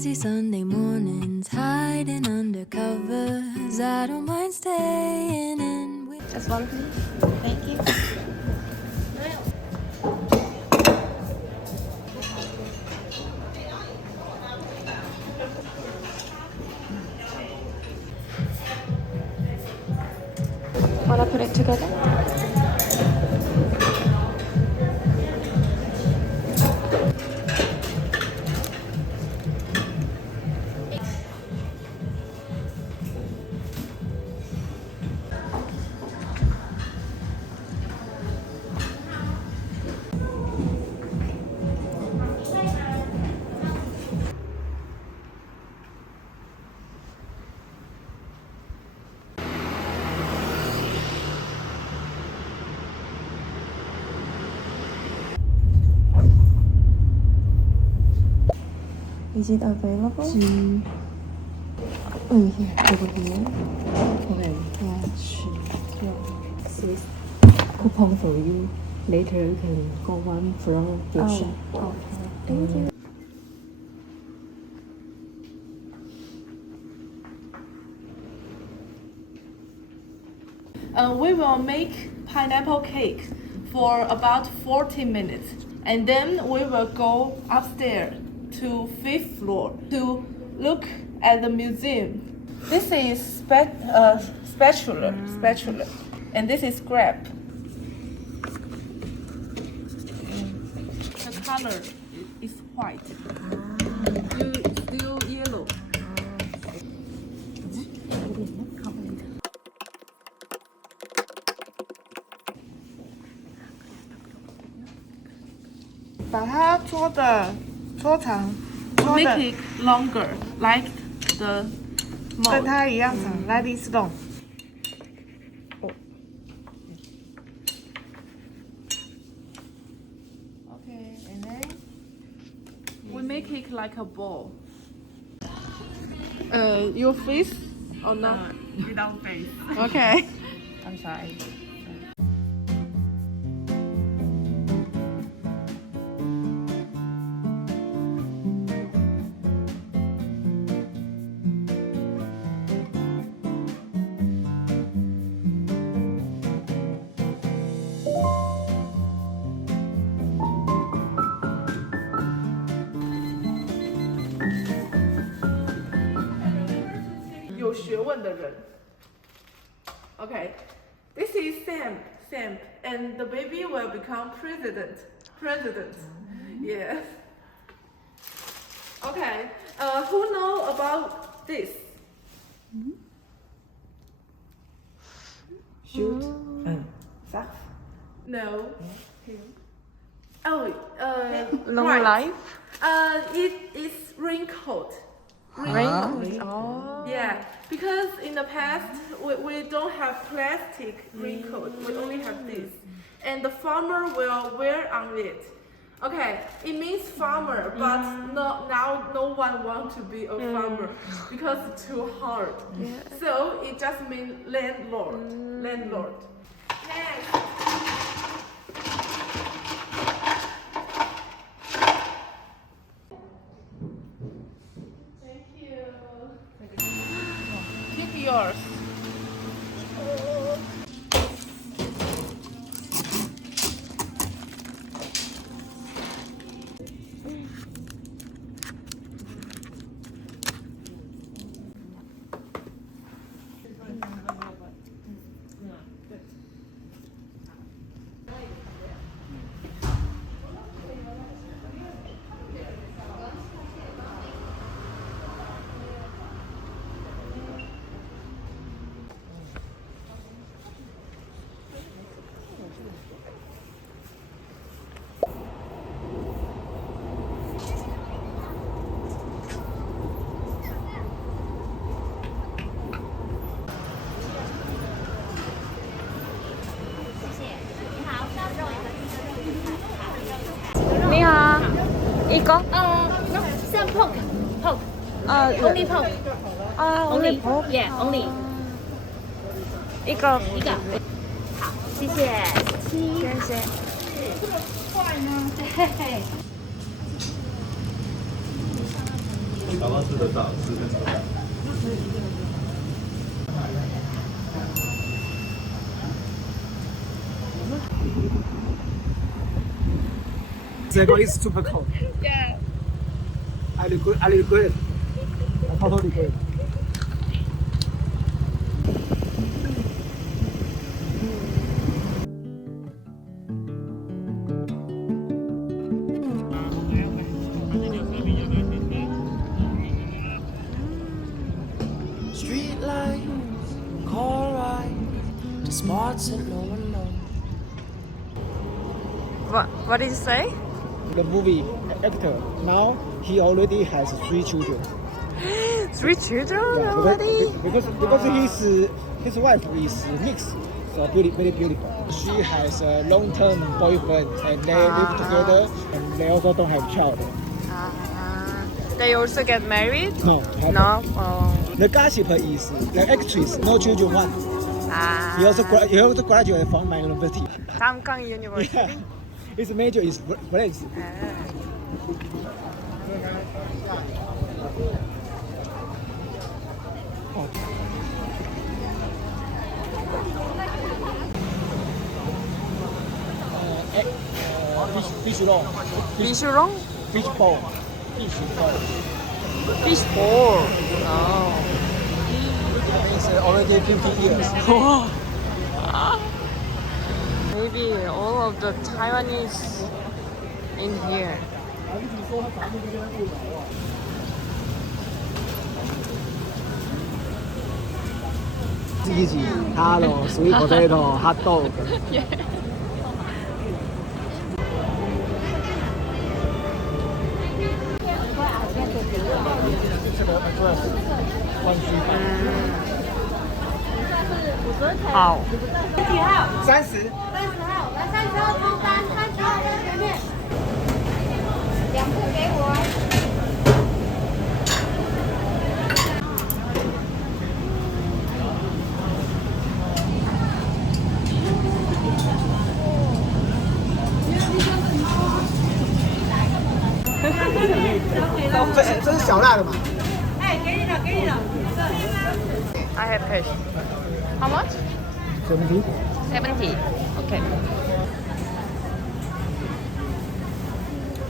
busy Sunday mornings, hiding under covers. I don't mind staying in with. Just one, please. Thank you. Wanna put it together? Is it available? Here, over here. Okay. Yeah, sure. Six. Coupon for you. Later you can go one from your shop. Okay. Thank you. We will make pineapple cake for about 40 minutes, and then we will go upstairs to 5th floor to look at the museum. This is spatula, and this is grape. The color is white. Still yellow. Make it longer, like the 跟 mold. 它一样长，来第一次动。 Okay, and then we make it like a ball. Your face or not? Without face. Okay. I'm sorry. 有学问的人. Okay, this is Sam, and the baby will become president. Yeah. Okay, who know about this? Shoot. Sax. No. Oh, Long right. life? It is raincoat. Oh. Yeah, because in the past we don't have plastic raincoat. We only have this, and the farmer will wear on it. Okay, it means farmer, but now no one wants to be a farmer because it's too hard. So it just means landlord. Next. Keep yours. 이거? Some pork. Only pork. only pork? Yeah, only. 이거. 一个。好，谢谢。谢谢。嘿嘿。宝宝吃得到，吃得到。The girl is super cold. Yeah. I look good. I look good. I totally good. Street lights, car ride, the spots that no one knows. What did you say? The movie actor now he already has 3 children. 3 children Yeah, already? because his wife is mixed, so very beautiful. She has a long-term boyfriend and they live together and they also don't have child. They also get married? No. No? Oh. The gossip is the actress, no children one. He also graduated from my university. Damgang University? Yeah. His major is French. Fish roll. Fish roll? Fish ball. Fish ball. Oh. It's already 50 years. Maybe all of the Taiwanese in here. Easy. Hello, sweet potato, hot dog. How? 30。这是小辣的嘛？ I have fish. How much? 70。 70. Okay.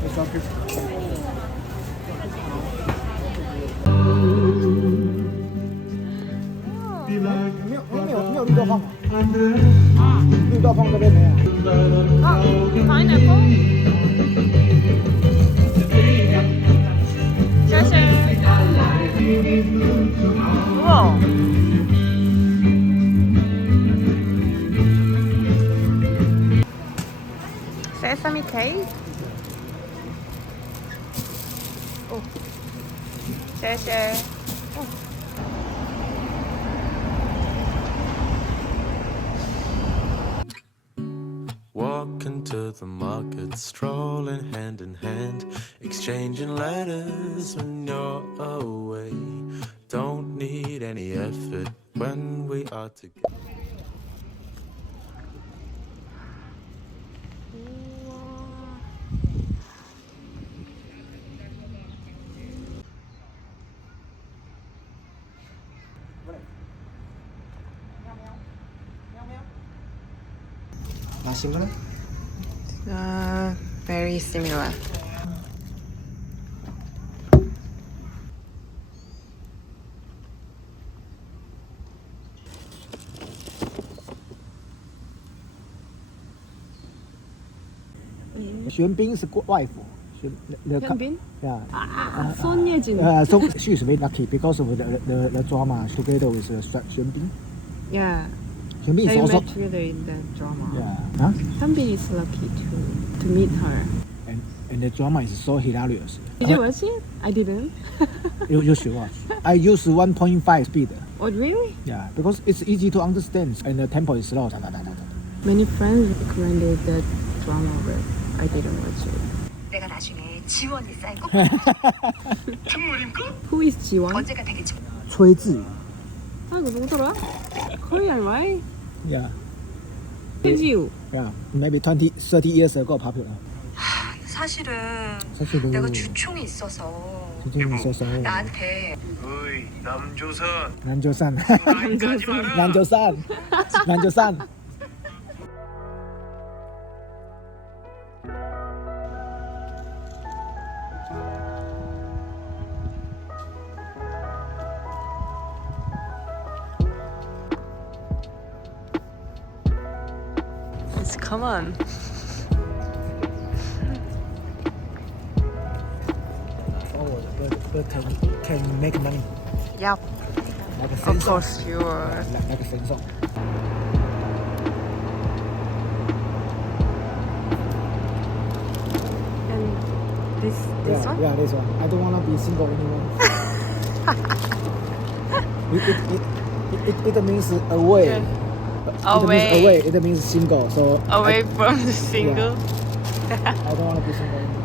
It's not 50. 没有绿豆放吗？绿豆放这边没有。Pineapple? 谢谢。哇。 Sesame cake? Oh. 谢谢。 Walking to the market, strolling hand in hand, exchanging letters when you're away. Don't need any effort when we are together. Similar? Very similar. Xuan Bing is wife. Xuan Bing? Yeah. Son Ye-jin. So she is very lucky because of the drama together with Xuan Bing. Yeah. Xuan Bing is They also. met together in the drama. Yeah. Huh? Xuan Bing is lucky to meet her. And the drama is so hilarious. Did you watch it? I didn't. You should watch. I use 1.5 speed. Oh, really? Yeah, because it's easy to understand and the tempo is slow. Many friends recommended that drama, but I didn't watch it. 내가 나중에 지원이 쌓인 꼭 Who is 지원? 언제가 되겠지?崔智. 아, 이거 누구더라? Korean, right? Yeah. Who's you? Yeah. Maybe 20, 30 years ago popular. 사실은 사실은 내가 주총이 있어서 나한테 어이 남조선 난조산 라인까지 마라. 난조산 Come on. can make money Yep. like a Of sensor course you are. like a sensor. And this one? Yeah, this one. I don't want to be single anymore. it means away. Okay. It means away. It means single. So Away from the single. I don't want to be single anymore.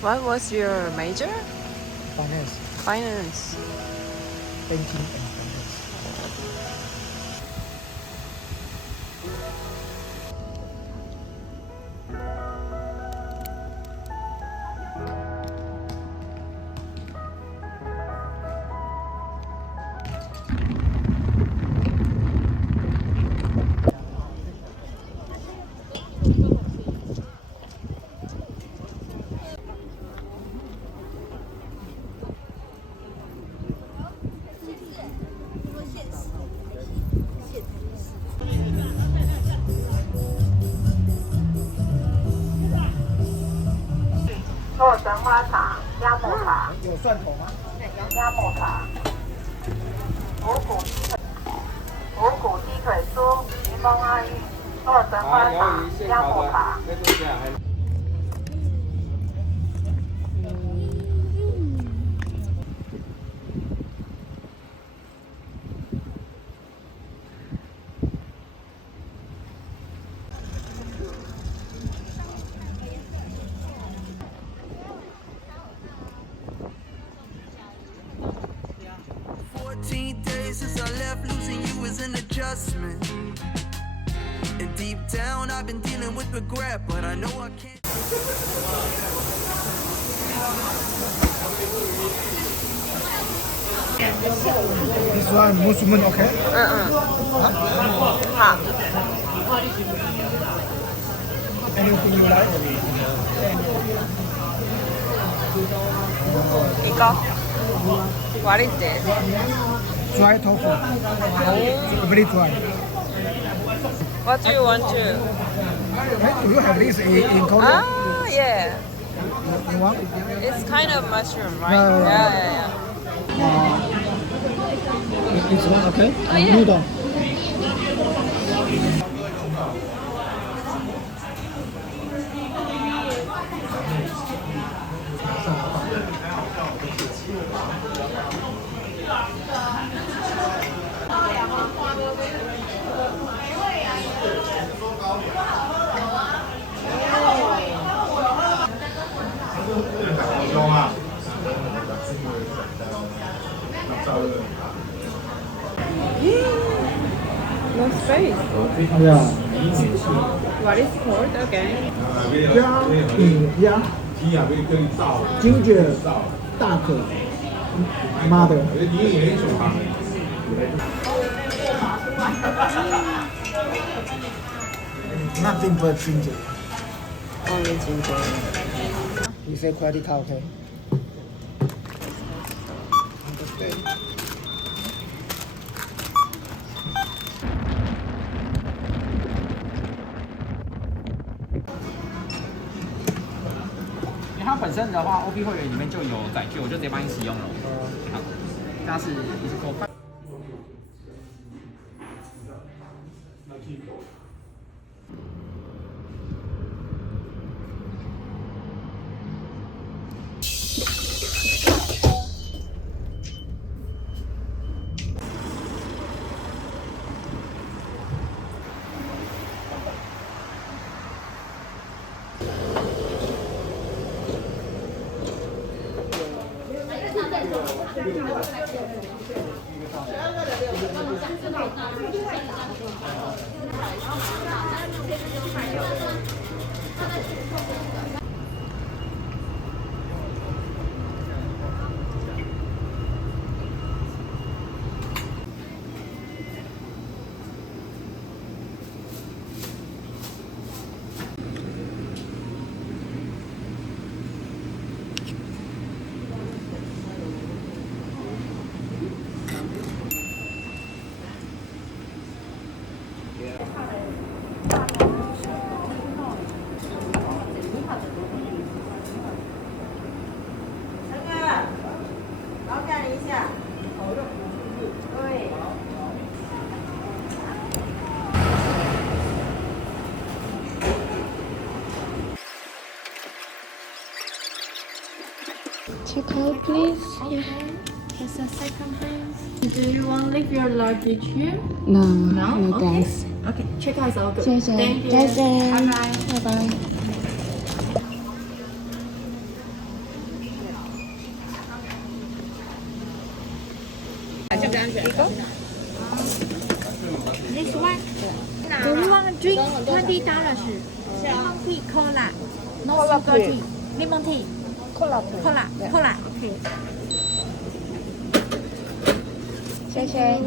What was your major? Finance, Finance. banking, and finance.有蒜头吗？鸭木茶、五谷鸡腿酥、柠檬阿玉、洛神花茶、鸭木茶。Days since I left, losing you is an adjustment. And deep down, I've been dealing with regret, but I know I can't. This one, mushroom, okay? Hot. Anything you like? 이거. What is this? Dry tofu. Very dry. What do you want to? Right? Do you have this in Korea? Ah, yeah. You want? It's kind of mushroom, right? No. Yeah. This one, okay? Oh, yeah. Noodle. No space. Yeah. What is called again? Ginger, dark, mother. Nothing but ginger. Only ginger. You say credit card, okay? Understand. 因为它本身的话，OP 会员里面就有载具，我就直接帮你使用了。好，它是一直做饭。check out, please. Just a second, please. Do you want to leave your luggage here? No, No? no Okay. thanks. Okay, check out is all good. 谢谢， Thank you. 再见， Bye bye. 拜拜。 This one. Do you want to drink? $20. Lemon tea, cola. No sugar tea. Lemon tea. Cola. Okay. 谢谢。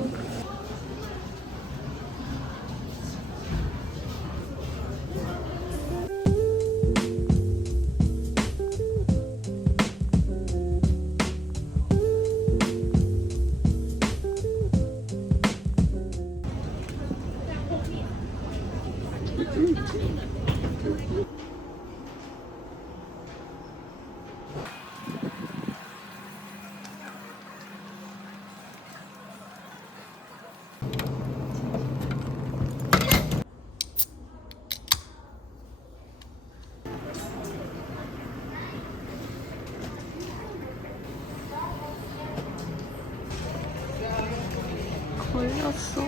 걸렸어.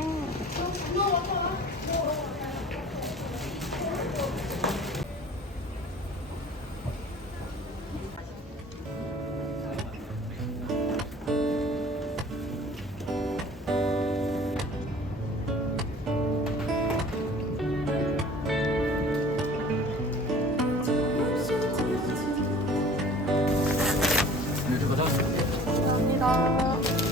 감사합니다.